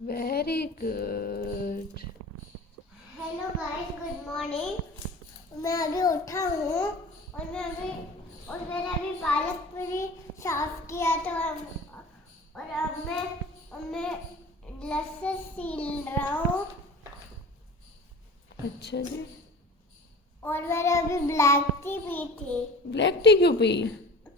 Very good. Hello guys, good morning. मैं अभी उठा हूँ और मैंने अभी पालक पूरी साफ किया तो और अब मैं लहसुन छील रहा हूँ। अच्छा जी। और मैंने अभी ब्लैक टी पी थी। ब्लैक टी क्यों पी?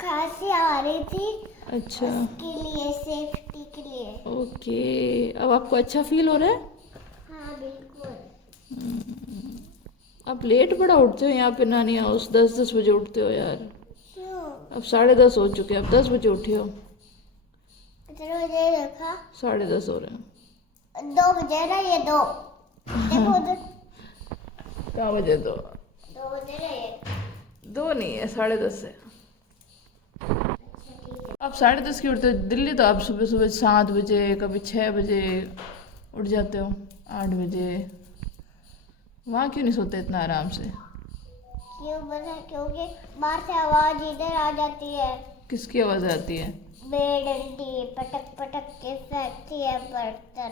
खांसी आ रही थी, अच्छा उसके लिए, सेफ्टी के लिए। ओके, अब आपको अच्छा फील हो रहा है? हाँ बिल्कुल। आप लेट बड़ा उठते हो यहाँ पे नानी हाउस, 10-10 बजे उठते हो यार। क्यों? अब 10:30 हो चुके हैं, अब 10 बजे उठे हो। कितने बजे रखा? 10:30 हो रहे हैं। 2 बजे ना, ये 2 देखो उधर। क्या बजे? 2? 2 बजे ना ये। 2 नहीं है, 10:30 है। अच्छा ठीक है। आप 10:30 की उठते हो? दिल्ली तो आप सुबह सुबह 7 बजे, कभी 6 बजे उठ जाते हो, 8 बजे। वहाँ क्यों नहीं सोते इतना आराम से? क्यों पता है? क्योंकि बाहर से आवाज इधर आ जाती है। किसकी आवाज़ आती है? बेड आंटी पटक पटक के फेंकती है बर्तन,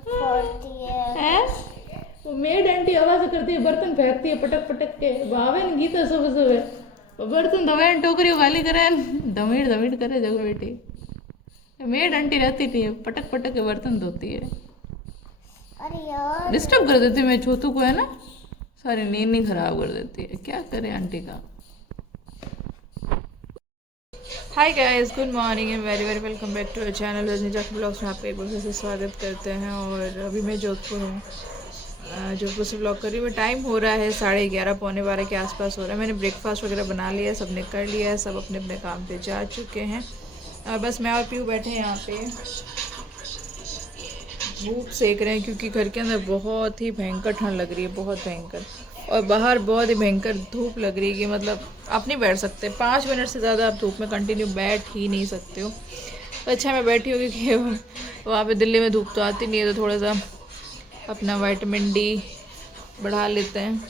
फोड़ती है। हैं? वो मेड आंटी आवाज करती है, बर्तन फेंकती है पटक पटक के, भावे न गीता सुबह सुबह बर्तन धोवे टोकरी वाली करे, धमीड़ धमीड़ करे जगह बेटी। मेड आंटी रहती थी, पटक पटक के बर्तन धोती है, अरे यार, डिस्टर्ब कर देती है मेरे छोटू को, है ना, सारी नींद नहीं खराब कर देती है। क्या करे आंटी का। Hi guys, good morning and very very welcome back to our channel Rajneeja blogs में आपका एक बार फिर से स्वागत करते हैं। और अभी मैं जोधपुर हूँ, जोधपुर से ब्लॉग कर रही हूँ। टाइम हो रहा है 11:30 पौने 12 के आसपास हो रहा है। मैंने ब्रेकफास्ट वगैरह बना लिया है, सब ने कर लिया है, सब अपने अपने काम पे जा चुके हैं। और बस मैं और पीयू बैठे हैं यहाँ पे, धूप सेक रहे हैं क्योंकि घर के अंदर बहुत ही भयंकर ठंड लग रही है, बहुत भयंकर। और बाहर बहुत ही भयंकर धूप लग रही है कि मतलब आप नहीं बैठ सकते, 5 मिनट से ज़्यादा आप धूप में कंटिन्यू बैठ ही नहीं सकते हो। तो अच्छा मैं बैठी हूँ क्योंकि वहाँ पे दिल्ली में धूप तो आती नहीं है, तो थोड़ा सा अपना विटामिन डी बढ़ा लेते हैं।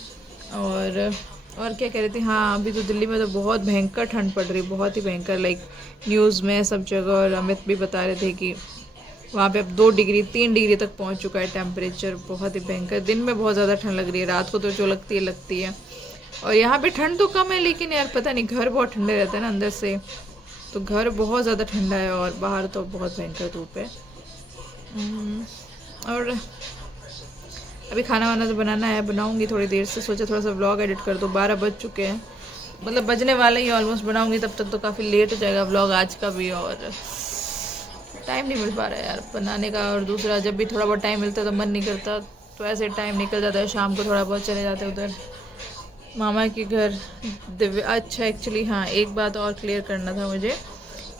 और क्या कह रही थी, हाँ अभी तो दिल्ली में तो बहुत भयंकर ठंड पड़ रही है, बहुत ही भयंकर, लाइक न्यूज़ में सब जगह। और अमित भी बता रहे थे कि वहाँ पे अब 2 डिग्री 3 डिग्री तक पहुँच चुका है टेम्परेचर, बहुत ही भयंकर। दिन में बहुत ज़्यादा ठंड लग रही है, रात को तो जो लगती है। और यहाँ पे ठंड तो कम है, लेकिन यार पता नहीं, घर बहुत ठंडे रहते हैं ना अंदर से, तो घर बहुत ज़्यादा ठंडा है और बाहर तो बहुत भयंकर धूप है। और अभी खाना वाना तो बनाना है, बनाऊंगी थोड़ी देर से, सोचा थोड़ा सा व्लॉग एडिट कर दो। 12 बज चुके हैं, मतलब बजने वाले ही ऑलमोस्ट। बनाऊंगी तब तक तो काफ़ी लेट हो जाएगा व्लॉग आज का भी, और टाइम नहीं मिल पा रहा है यार बनाने का। और दूसरा, जब भी थोड़ा बहुत टाइम मिलता है तो मन नहीं करता, तो ऐसे टाइम निकल जाता है। शाम को थोड़ा बहुत चले जाते हैं उधर मामा के घर, दिव्या। अच्छा एक्चुअली हाँ, एक बात और क्लियर करना था मुझे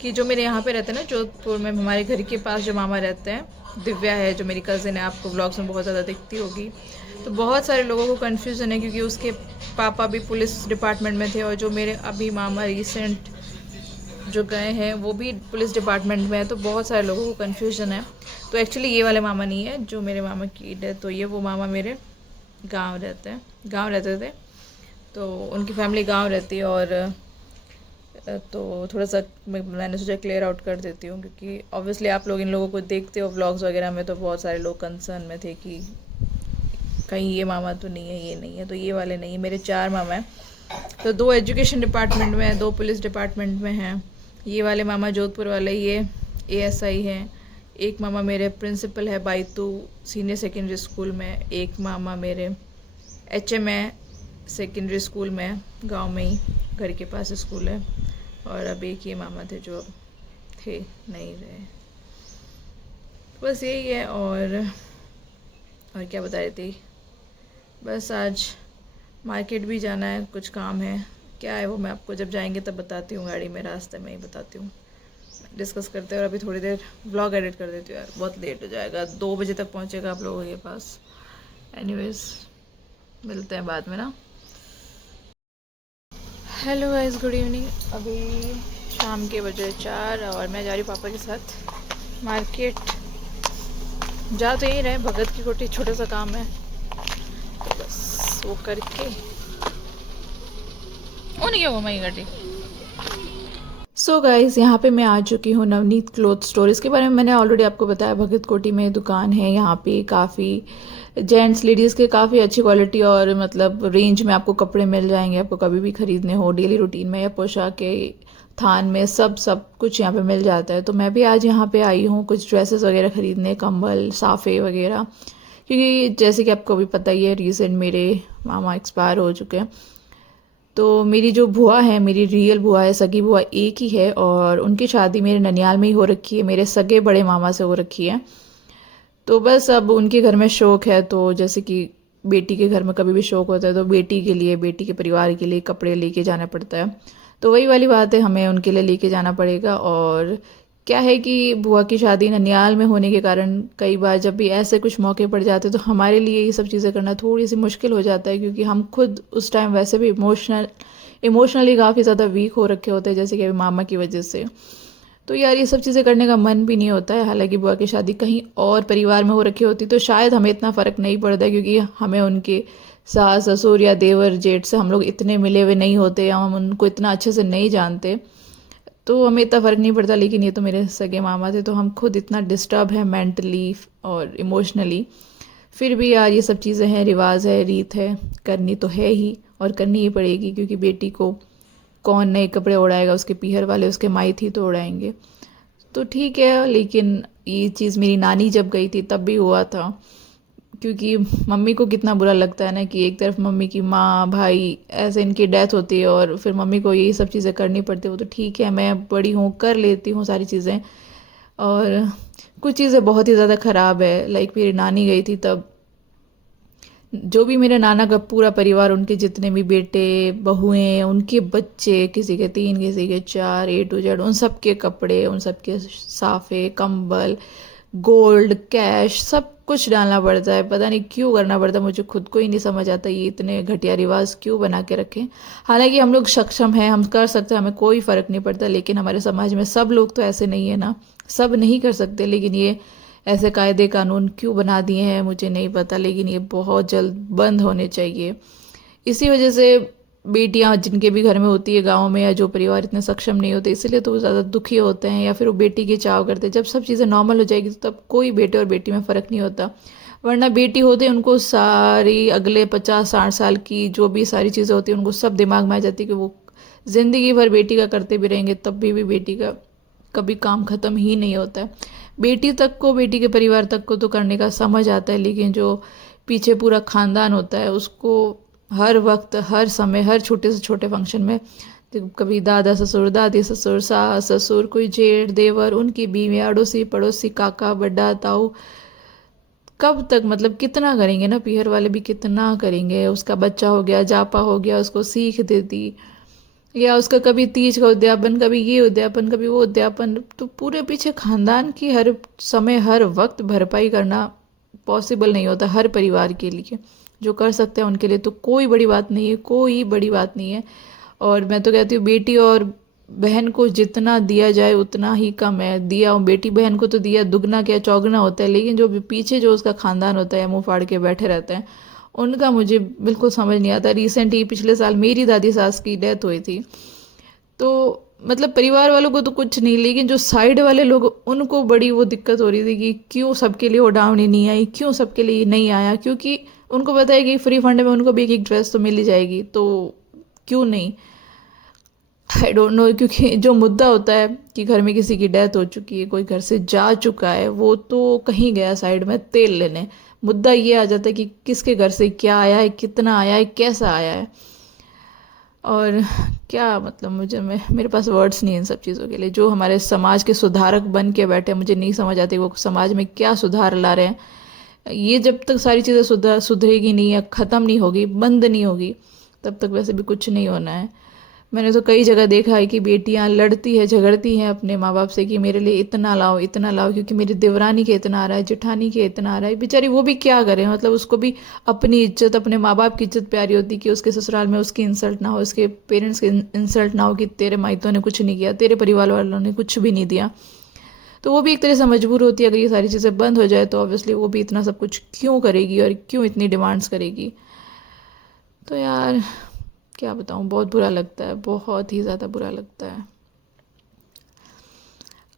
कि जो मेरे यहाँ पे रहते हैं ना जोधपुर में, हमारे घर के पास जो मामा रहते हैं, दिव्या है जो मेरी कज़िन है, आपको व्लॉग्स में बहुत ज़्यादा दिखती होगी। तो बहुत सारे लोगों को कन्फ्यूज़न है क्योंकि उसके पापा भी पुलिस डिपार्टमेंट में थे, और जो मेरे अभी मामा रिसेंट जो गए हैं वो भी पुलिस डिपार्टमेंट में है, तो बहुत सारे लोगों को कन्फ्यूजन है। तो एक्चुअली ये वाले मामा नहीं है जो मेरे मामा की डेथ हुई है, वो मामा मेरे गांव रहते थे, तो उनकी फैमिली गांव रहती है। और तो थोड़ा सा मैंने सोचा क्लियर आउट कर देती हूँ, क्योंकि ऑब्वियसली आप लोग इन लोगों को देखते हो व्लॉग्स वगैरह में, तो बहुत सारे लोग कंसर्न में थे कि कहीं ये मामा तो नहीं है, ये नहीं है। तो ये वाले नहीं है, मेरे 4 मामा हैं, तो 2 एजुकेशन डिपार्टमेंट में हैं, 2 पुलिस डिपार्टमेंट में हैं। ये वाले मामा जोधपुर वाले, ये ASI हैं। एक मामा मेरे प्रिंसिपल है बाइतू सीनियर सेकेंडरी स्कूल में। एक मामा मेरे HM है सेकेंडरी स्कूल में, गांव में ही, घर के पास स्कूल है। और अब एक ये मामा थे जो थे नहीं रहे, बस यही है। और क्या बता रही थी, बस आज मार्केट भी जाना है, कुछ काम है। क्या है वो मैं आपको जब जाएंगे तब बताती हूँ, गाड़ी में रास्ते में ही बताती हूँ, डिस्कस करते हैं। और अभी थोड़ी देर व्लॉग एडिट कर देती हूँ यार, बहुत लेट हो जाएगा, 2 बजे तक पहुँचेगा आप लोगों के पास। एनीवेज मिलते हैं बाद में ना। Hello guys, good evening. अभी शाम के बजे 4 और मैं जा रही पापा के साथ मार्केट। जा तो यहीं रहे, भगत की कोठी छोटा सा काम है, तो बस वो करके वो नहीं है वो मई गाड़ी। सो गाइस, यहाँ पे मैं आ चुकी हूँ नवनीत क्लोथ स्टोर। इसके बारे में मैंने ऑलरेडी आपको बताया, भगत कोठी में दुकान है। यहाँ पे काफ़ी जेंट्स लेडीज़ के काफ़ी अच्छी क्वालिटी और मतलब रेंज में आपको कपड़े मिल जाएंगे। आपको कभी भी खरीदने हो डेली रूटीन में या पोशाक के थान में, सब सब कुछ यहाँ पे मिल जाता है। तो मैं भी आज यहाँ पे आई हूँ कुछ ड्रेसेस वगैरह खरीदने, कंबल, साफ़े वगैरह, क्योंकि जैसे कि आपको भी पता ही है, रिसेंट मेरे मामा एक्सपायर हो चुके हैं। तो मेरी जो बुआ है, मेरी रियल बुआ है, सगी बुआ एक ही है, और उनकी शादी मेरे ननियाल में ही हो रखी है, मेरे सगे बड़े मामा से हो रखी है। तो बस अब उनके घर में शौक है, तो जैसे कि बेटी के घर में कभी भी शौक होता है तो बेटी के लिए, बेटी के परिवार के लिए कपड़े लेके जाना पड़ता है। तो वही वाली बात है, हमें उनके लिए लेके जाना पड़ेगा। और क्या है कि बुआ की शादी ननियाल में होने के कारण कई बार जब भी ऐसे कुछ मौके पड़ जाते हैं तो हमारे लिए ये सब चीज़ें करना थोड़ी सी मुश्किल हो जाता है, क्योंकि हम खुद उस टाइम वैसे भी इमोशनली काफ़ी ज़्यादा वीक हो रखे होते हैं, जैसे कि अभी मामा की वजह से। तो यार ये सब चीज़ें करने का मन भी नहीं होता है। हालांकि बुआ की शादी कहीं और परिवार में हो रखी होती तो शायद हमें इतना फ़र्क नहीं पड़ता, क्योंकि हमें उनके सास ससुर या देवर जेठ से हम लोग इतने मिले हुए नहीं होते, या हम उनको इतना अच्छे से नहीं जानते, तो हमें इतना फ़र्क नहीं पड़ता। लेकिन ये तो मेरे सगे मामा थे, तो हम खुद इतना डिस्टर्ब है मेंटली और इमोशनली। फिर भी यार ये सब चीज़ें हैं, रिवाज है, रीत है, करनी तो है ही और करनी ही पड़ेगी, क्योंकि बेटी को कौन नए कपड़े उड़ाएगा, उसके पीहर वाले, उसके माई थी तो उड़ाएंगे। तो ठीक है, लेकिन ये चीज़ मेरी नानी जब गई थी तब भी हुआ था, क्योंकि मम्मी को कितना बुरा लगता है ना कि एक तरफ मम्मी की माँ भाई ऐसे इनकी डेथ होती है और फिर मम्मी को यही सब चीज़ें करनी पड़ती है। वो तो ठीक है, मैं बड़ी हूँ, कर लेती हूँ सारी चीज़ें। और कुछ चीज़ें बहुत ही ज़्यादा ख़राब है, लाइक मेरी नानी गई थी तब जो भी मेरे नाना का पूरा परिवार, उनके जितने भी बेटे बहुएं, उनके बच्चे, किसी के 3 किसी के 4, ए टू जेड, उन सब के कपड़े, उन सब के साफे, कंबल, गोल्ड, कैश, सब कुछ डालना पड़ता है। पता नहीं क्यों करना पड़ता है, मुझे खुद को ही नहीं समझ आता ये इतने घटिया रिवाज क्यों बना के रखें। हालांकि हम लोग सक्षम हैं, हम कर सकते हैं, हमें कोई फ़र्क नहीं पड़ता, लेकिन हमारे समाज में सब लोग तो ऐसे नहीं है ना, सब नहीं कर सकते। लेकिन ये ऐसे कायदे कानून क्यों बना दिए हैं मुझे नहीं पता, लेकिन ये बहुत जल्द बंद होने चाहिए। इसी वजह से बेटियां जिनके भी घर में होती है गाँव में, या जो परिवार इतने सक्षम नहीं होते, इसीलिए तो वो ज़्यादा दुखी होते हैं, या फिर वो बेटी की चाव करते हैं। जब सब चीज़ें नॉर्मल हो जाएगी तो तब कोई बेटे और बेटी में फ़र्क नहीं होता। वरना बेटी होते उनको सारी अगले 50-60 साल की जो भी सारी चीज़ें होती हैं उनको सब दिमाग में आ जाती है कि वो ज़िंदगी भर बेटी का करते भी रहेंगे, तब भी बेटी का कभी काम ख़त्म ही नहीं होता है। बेटी तक को, बेटी के परिवार तक को तो करने का समझ आता है, लेकिन जो पीछे पूरा खानदान होता है उसको हर वक्त, हर समय, हर छोटे से छोटे फंक्शन में तो कभी दादा ससुर, दादी ससुर, सास ससुर, कोई जेठ देवर, उनकी बीवी, अड़ोसी पड़ोसी, काका बड्डा ताऊ, कब तक, मतलब कितना करेंगे ना, पीहर वाले भी कितना करेंगे। उसका बच्चा हो गया, जापा हो गया, उसको सीख देती, या उसका कभी तीज का उद्यापन, कभी ये उद्यापन, कभी वो उद्यापन, तो पूरे पीछे खानदान की हर समय हर वक्त भरपाई करना पॉसिबल नहीं होता हर परिवार के लिए। जो कर सकते हैं उनके लिए तो कोई बड़ी बात नहीं है, कोई बड़ी बात नहीं है। और मैं तो कहती हूँ बेटी और बहन को जितना दिया जाए उतना ही कम है। दिया बेटी बहन को तो दिया दुगना क्या चौगुना होता है, लेकिन जो पीछे जो उसका खानदान होता है, मुंह फाड़ के बैठे रहते हैं, उनका मुझे बिल्कुल समझ नहीं आता। रिसेंट ही पिछले साल मेरी दादी सास की डेथ हुई थी, तो मतलब परिवार वालों को तो कुछ नहीं, लेकिन जो साइड वाले लोग उनको बड़ी वो दिक्कत हो रही थी कि क्यों सबके लिए वो डावनी नहीं आई, क्यों सबके लिए नहीं आया, क्योंकि उनको पता है कि फ्री फंड में उनको भी एक ड्रेस तो मिल ही जाएगी, तो क्यों नहीं। आई डोंट नो, क्योंकि जो मुद्दा होता है कि घर में किसी की डेथ हो चुकी है, कोई घर से जा चुका है, वो तो कहीं गया साइड में तेल लेने। मुद्दा ये आ जाता है कि किसके घर से क्या आया है, कितना आया है, कैसा आया है। और क्या मतलब, मेरे पास वर्ड्स नहीं है इन सब चीज़ों के लिए। जो हमारे समाज के सुधारक बन के बैठे, मुझे नहीं समझ आती वो समाज में क्या सुधार ला रहे हैं। ये जब तक सारी चीज़ें सुधरेगी नहीं या ख़त्म नहीं होगी, बंद नहीं होगी, तब तक वैसे भी कुछ नहीं होना है। मैंने तो कई जगह देखा है कि बेटियां लड़ती है, झगड़ती हैं अपने माँ बाप से कि मेरे लिए इतना लाओ, क्योंकि मेरी देवरानी के इतना आ रहा है, जेठानी के इतना आ रहा है। बेचारी वो भी क्या करे, मतलब उसको भी अपनी इज्जत, अपने माँ बाप की इज्जत प्यारी होती कि उसके ससुराल में उसकी इंसल्ट ना हो, उसके पेरेंट्स की इंसल्ट ना हो कि तेरे माइतों ने कुछ नहीं किया, तेरे परिवार वालों ने कुछ भी नहीं दिया। तो वो भी एक तरह से मजबूर होती है। अगर ये सारी चीज़ें बंद हो जाए तो ऑब्वियसली वो भी इतना सब कुछ क्यों करेगी और क्यों इतनी डिमांड्स करेगी। तो यार क्या बताऊँ, बहुत बुरा लगता है, बहुत ही ज़्यादा बुरा लगता है।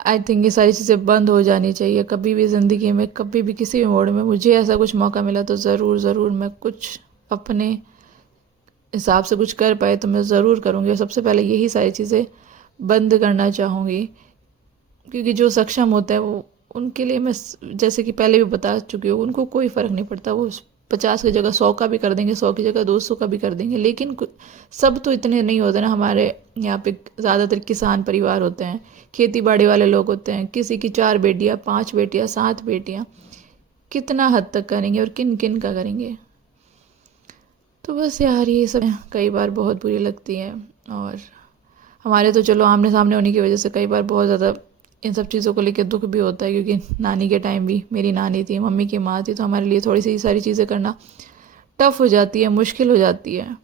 आई थिंक ये सारी चीज़ें बंद हो जानी चाहिए। कभी भी ज़िंदगी में, कभी भी, किसी भी मोड़ में मुझे ऐसा कुछ मौका मिला तो ज़रूर मैं कुछ अपने हिसाब से कुछ कर पाए तो मैं ज़रूर करूँगी। और सबसे पहले यही सारी चीज़ें बंद करना चाहूँगी, क्योंकि जो सक्षम होता है वो, उनके लिए मैं जैसे कि पहले भी बता चुकी हूँ, उनको कोई फ़र्क नहीं पड़ता। वो 50 की जगह 100 का भी कर देंगे, 100 की जगह 200 का भी कर देंगे। लेकिन सब तो इतने नहीं होते ना। हमारे यहाँ पे ज़्यादातर किसान परिवार होते हैं, खेती बाड़ी वाले लोग होते हैं। किसी की 4 बेटियाँ, 5 बेटियाँ, 7 बेटियाँ, कितना हद तक करेंगे और किन किन का करेंगे। तो बस यार ये सब कई बार बहुत बुरी लगती है। और हमारे तो चलो आमने सामने होने की वजह से कई बार बहुत ज़्यादा इन सब चीज़ों को लेकर दुख भी होता है, क्योंकि नानी के टाइम भी मेरी नानी थी, मम्मी की माँ थी, तो हमारे लिए थोड़ी सी सारी चीज़ें करना टफ हो जाती है, मुश्किल हो जाती है।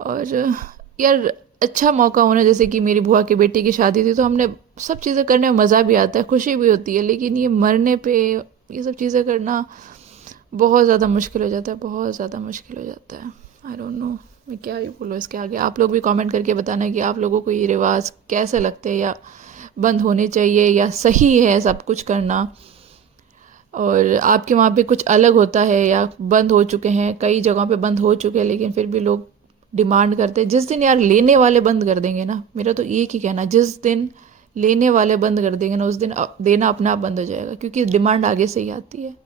और यार अच्छा मौका होना, जैसे कि मेरी बुआ की बेटी की शादी थी तो हमने सब चीज़ें करने में मज़ा भी आता है, खुशी भी होती है। लेकिन ये मरने पे ये सब चीज़ें करना बहुत ज़्यादा मुश्किल हो जाता है, बहुत ज़्यादा मुश्किल हो जाता है। आई डोंट नो मैं क्या ही बोलूँ इसके आगे। आप लोग भी कमेंट करके बताना कि आप लोगों को ये रिवाज कैसे लगते हैं, या बंद होने चाहिए, या सही है सब कुछ करना। और आपके वहाँ पे कुछ अलग होता है या बंद हो चुके हैं, कई जगहों पे बंद हो चुके हैं, लेकिन फिर भी लोग डिमांड करते हैं। जिस दिन यार लेने वाले बंद कर देंगे ना, मेरा तो एक ही कहना, जिस दिन लेने वाले बंद कर देंगे ना, उस दिन देना अपने आप बंद हो जाएगा, क्योंकि डिमांड आगे से ही आती है।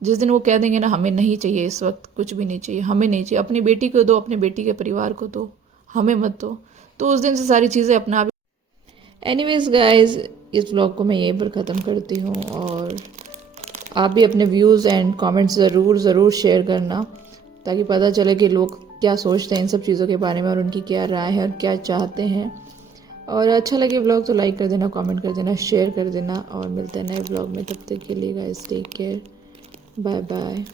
जिस दिन वो कह देंगे ना हमें नहीं चाहिए, इस वक्त कुछ भी नहीं चाहिए, हमें नहीं चाहिए, अपनी बेटी को दो, अपनी बेटी के परिवार को दो, हमें मत दो, तो उस दिन से सारी चीज़ें अपना आप। एनीवेज गाइस, इस ब्लॉग को मैं यहीं पर ख़त्म करती हूँ। और आप भी अपने व्यूज़ एंड कमेंट्स ज़रूर शेयर करना, ताकि पता चले कि लोग क्या सोचते हैं इन सब चीज़ों के बारे में, और उनकी क्या राय है और क्या चाहते हैं। और अच्छा लगे ब्लॉग तो लाइक कर देना, कमेंट कर देना, शेयर कर देना। और मिलते हैं नए ब्लॉग में, तब तक के लिए guys take care, bye bye.